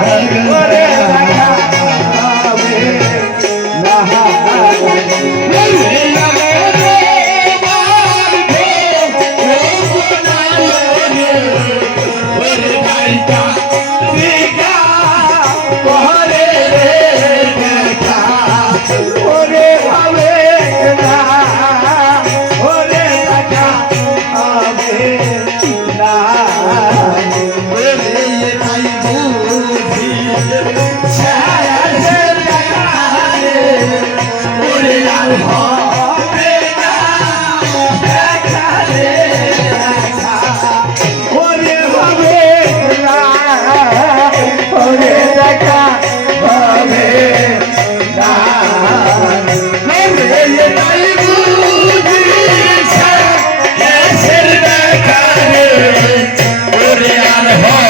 Yeah. heart.